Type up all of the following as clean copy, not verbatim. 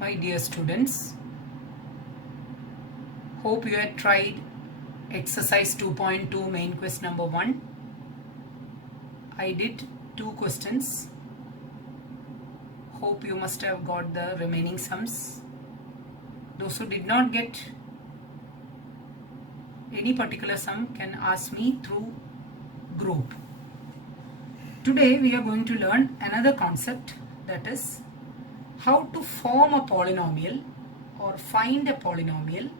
My dear students, hope you had tried exercise 2.2 main quiz number 1. I did 2 questions. Hope you must have got the remaining sums. Those who did not get any particular sum can ask me through group. Today we are going to learn another concept, that is how to form a polynomial or find a polynomial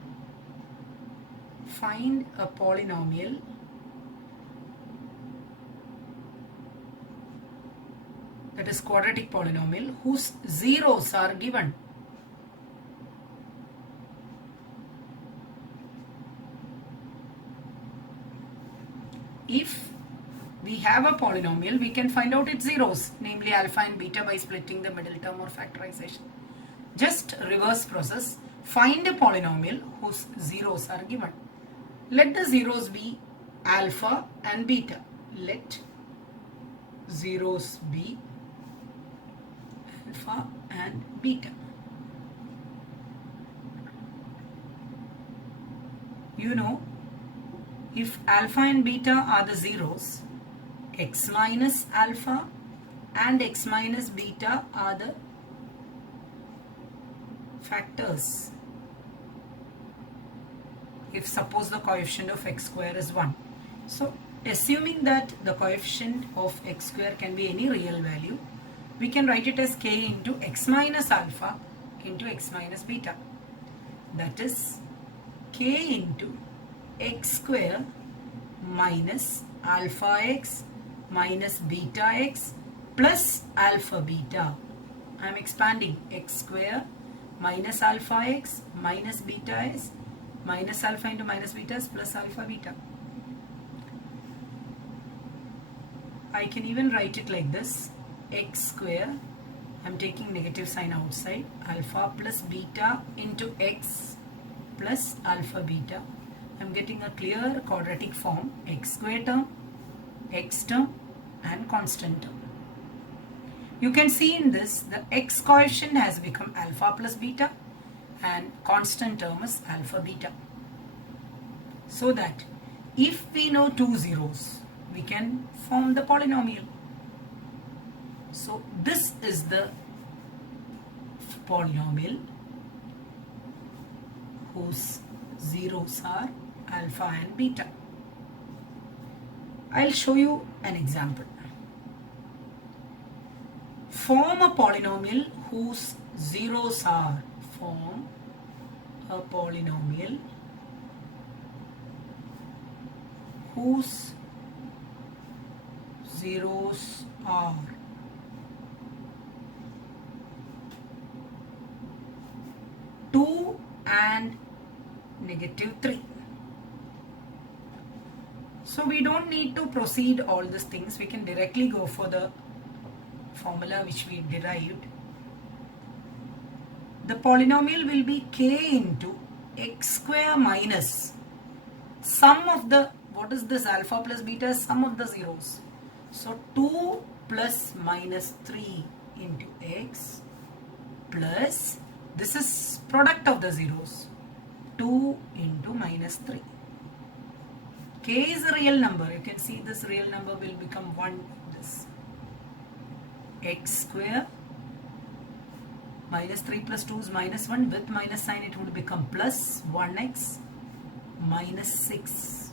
that is quadratic polynomial whose zeros are given. If we have a polynomial, we can find out its zeros, namely alpha and beta, by splitting the middle term or factorization. Just reverse process. Find a polynomial whose zeros are given. Let the zeros be alpha and beta. Let zeros be alpha and beta. You know, if alpha and beta are the zeros, x minus alpha and x minus beta are the factors. If suppose the coefficient of x square is 1. So assuming that the coefficient of x square can be any real value, we can write it as k into x minus alpha into x minus beta. That is k into x square minus alpha x minus beta x plus alpha beta. I am expanding x square minus alpha x minus beta x minus alpha into minus beta is plus alpha beta. I can even write it like this: x square, I am taking negative sign outside, alpha plus beta into x plus alpha beta. I am getting a clear quadratic form: x square term, x term and constant term. You can see in this the x coefficient has become alpha plus beta and constant term is alpha beta. So that if we know two zeros, we can form the polynomial. So this is the polynomial whose zeros are alpha and beta. I'll show you an example. Form a polynomial whose zeros are, form a polynomial whose zeros are two and negative 3. So we don't need to proceed all these things. We can directly go for the formula which we derived. The polynomial will be k into x square minus sum of the, what is this, alpha plus beta, sum of the zeros. So 2 plus minus 3 into x plus, this is product of the zeros, 2 into minus 3. K is a real number. You can see this real number will become 1. This x square minus 3 plus 2 is minus 1. With minus sign it would become plus 1x minus 6.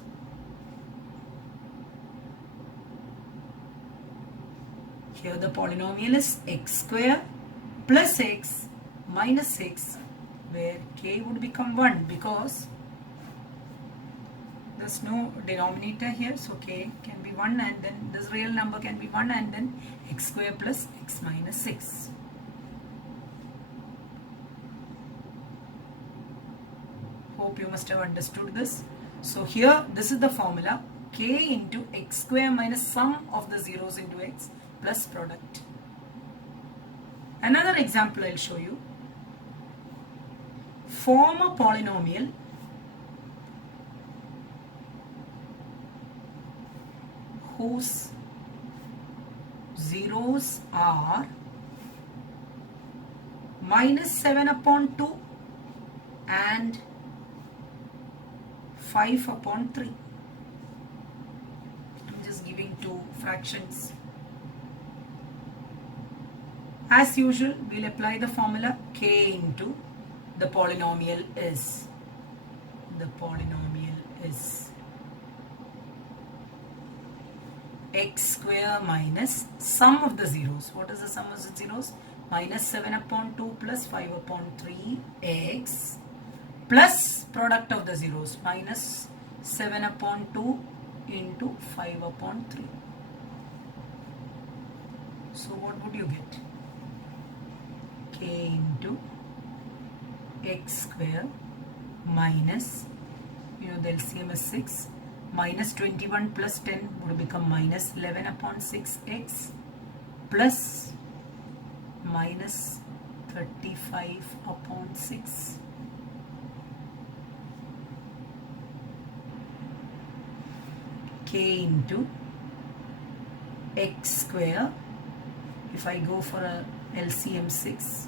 Here the polynomial is x square plus x minus 6, where k would become 1 because there's no denominator here, so k can be 1 and then this real number can be 1 and then x square plus x minus 6. Hope you must have understood this. So here this is the formula: k into x square minus sum of the zeros into x plus product. Another example I'll show you. Form a polynomial whose zeros are minus 7 upon 2 and 5 upon 3. I'm just giving two fractions. As usual, we'll apply the formula k into the polynomial is. X square minus sum of the zeros. What is the sum of the zeros? Minus 7 upon 2 plus 5 upon 3 x plus product of the zeros minus 7 upon 2 into 5 upon 3. So what would you get? K into x square minus, the LCM is 6, minus 21 plus 10 would become minus 11 upon 6x plus minus 35 upon 6. K into x square. If I go for a LCM 6,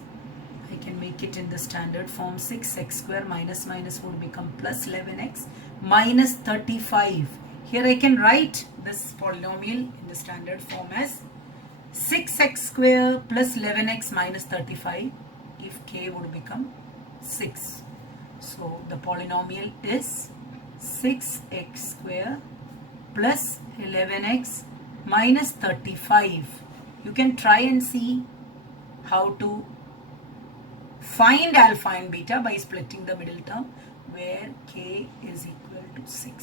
I can make it in the standard form. 6x square minus minus would become plus 11x minus 35. Here I can write this polynomial in the standard form as 6x square plus 11x minus 35 if k would become 6. So the polynomial is 6x square plus 11x minus 35. You can try and see how to find alpha and beta by splitting the middle term where k is equal to 6.